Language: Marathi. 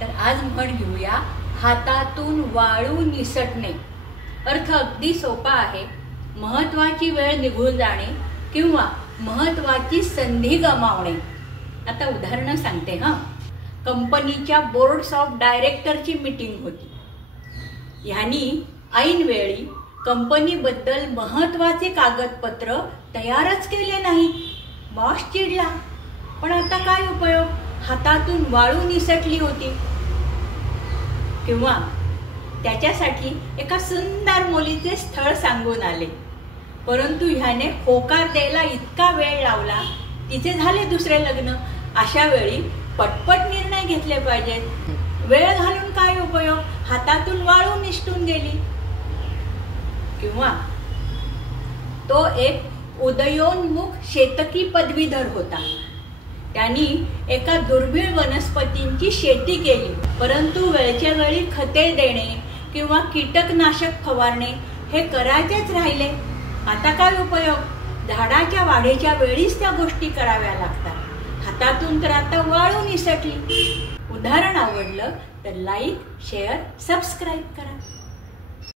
तर आज म्हण घेऊया हातातून वाळू निसटणे. अर्थ अगदी सोपा आहे. महत्वाची वेळ निघून जाणे किंवा महत्वाची संधी गमावणे. आता उदाहरण सांगते हा. कंपनीच्या बोर्ड्स ऑफ डायरेक्टरची मीटिंग होती. ह्यांनी ऐन वेळी कंपनीबद्दल महत्वाचे कागदपत्र तयारच केले नाही. बॉस चिडला, पण आता काय उपयोग, हातातून वाळू निसटली होती. किंवा त्याच्यासाठी एका सुंदर मुलीचे स्थळ सांगून आले, परंतु ह्याने होकार द्यायला इतका वेळ लावला, तिचे झाले दुसरे लग्न. अशा वेळी पटपट निर्णय घेतले पाहिजेत. वेळ घालून काय उपयोग, हातातून वाळू निसटून गेली. किंवा तो एक उदयोन्मुख शेतकी पदवीधर होता. त्यांनी एका दुर्मिळ वनस्पतींची शेती केली, परंतु वेळच्या वेळी खते देणे किंवा कीटकनाशक फवारणे हे करायचेच राहिले. आता काय उपयोग, झाडाच्या वाढीच्या वेळीच त्या गोष्टी कराव्या लागतात. हातातून तर आता वाळू निसटली. उदाहरण आवडलं तर लाईक, शेअर, सबस्क्राईब करा.